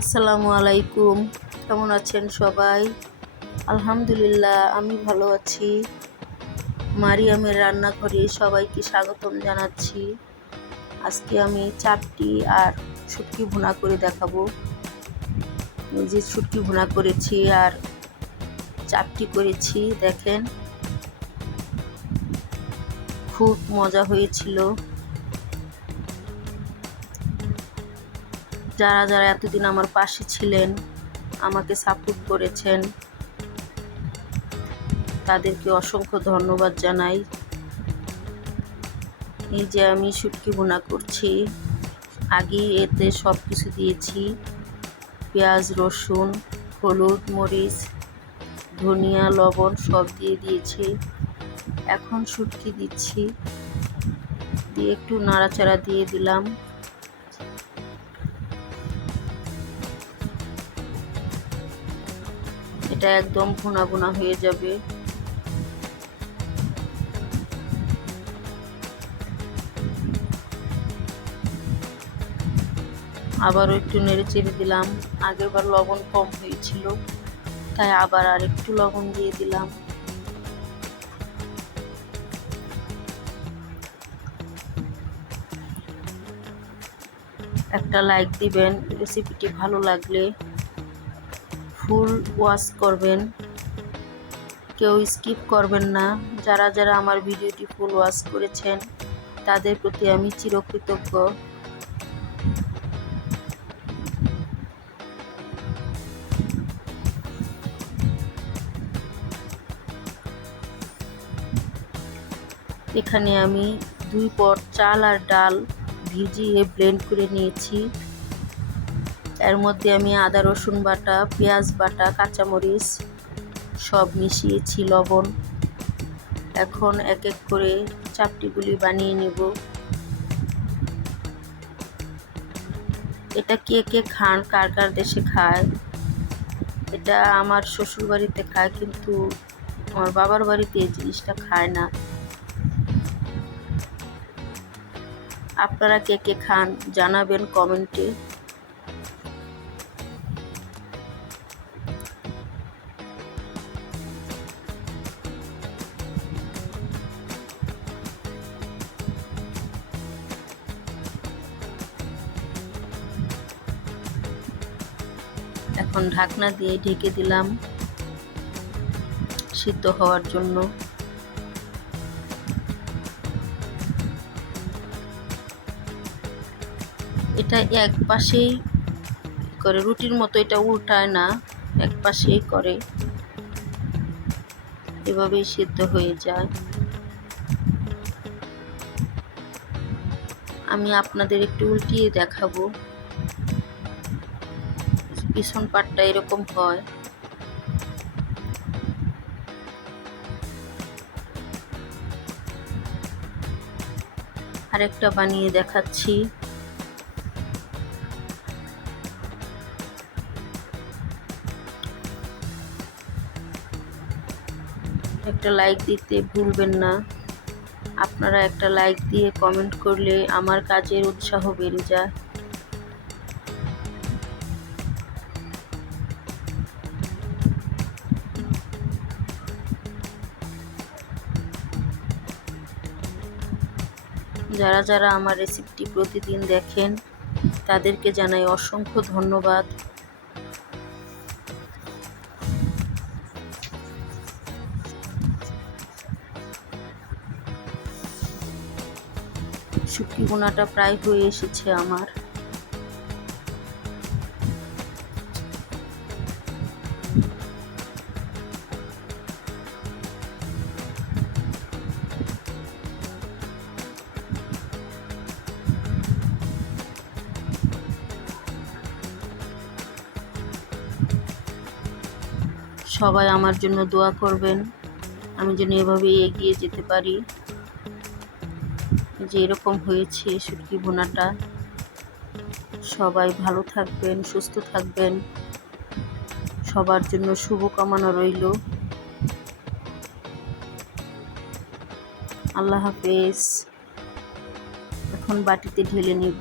আসসালামু আলাইকুম। কেমন আছেন সবাই? আলহামদুলিল্লাহ আমি ভালো আছি। মারিয়ামের রান্নাঘরে সবাইকে স্বাগতম জানাচ্ছি। আজকে আমি চাপটি আর শুটকি ভুনা করে দেখাবো। এই যে শুটকি ভুনা করেছি আর চাপটি করেছি, দেখেন খুব মজা হয়েছিল। যারা যারা এতদিন আমার পাশে ছিলেন, আমাকে সাপোর্ট করেছেন, তাদেরকে অসংখ্য ধন্যবাদ জানাই। এই যে আমি শুটকি ভুনা করছি, আগেই এতে সব কিছু দিয়েছি, পেঁয়াজ, রসুন, হলুদ, মরিচ, ধনিয়া, লবণ সব দিয়ে দিয়েছি। এখন শুটকি দিচ্ছি, দিয়ে একটু নাড়াচাড়া দিয়ে দিলাম। এটা একদম ভুনা ভুনা হয়ে যাবে। আবারও একটু নেড়ে চেড়ে দিলাম। আগেরবার লবণ কম হয়েছিল, তাই আবার আর একটু লবণ দিয়ে দিলাম। একটা লাইক দিবেন, রেসিপিটি ভালো লাগলে ফুল ওয়াচ করবেন, কেউ স্কিপ করবেন না। যারা যারা আমার ভিডিওটি ফুল ওয়াচ করেছেন তাদের প্রতি আমি চিরকৃতজ্ঞ। এখানে আমি 2 পট চাল আর ডাল ভিজিয়ে ব্লেন্ড করে নিয়েছি। এর মধ্যে আমি আদা রসুন বাটা, পেঁয়াজ বাটা, কাঁচামরিচ সব মিশিয়েছি, লবণ। এখন এক এক করে চাপটিগুলি বানিয়ে নেব। এটা কে কে খান, কার কার দেশে খায়? এটা আমার শ্বশুর বাড়িতে খায়, কিন্তু আমার বাবার বাড়িতে এই জিনিসটা খায় না। আপনারা কে কে খান জানাবেন কমেন্টে। এখন ঢাকনা দিয়ে ঢেকে দিলাম সিদ্ধ হওয়ার জন্য। এটা এক পাশেই করে, রুটির মতো এটা উল্টায় না, এক পাশেই করে, এভাবেই সিদ্ধ হয়ে যায়। আমি আপনাদের একটু উল্টিয়ে দেখাবো। পিছন পাটটা এরকম হয়। আরেকটা বানিয়ে দেখাচ্ছি। একটা লাইক দিতে ভুলবেন না। আপনারা একটা লাইক দিয়ে কমেন্ট করলে আমার কাজের উৎসাহ বেড়ে যায়। যারা যারা আমার রেসিপিটি প্রতিদিন দেখেন তাদেরকে জানাই অসংখ্য ধন্যবাদ। শুটকি ভুনাটা প্রায় হয়ে এসেছে আমার। সবাই আমার জন্য দোয়া করবেন, আমি যেন এভাবেই এগিয়ে যেতে পারি। যে এরকম হয়েছে শুটকি ভুনাটা। সবাই ভালো থাকবেন, সুস্থ থাকবেন, সবার জন্য শুভকামনা রইল। আল্লাহ হাফেজ। এখন বাটিতে ঢেলে নেব।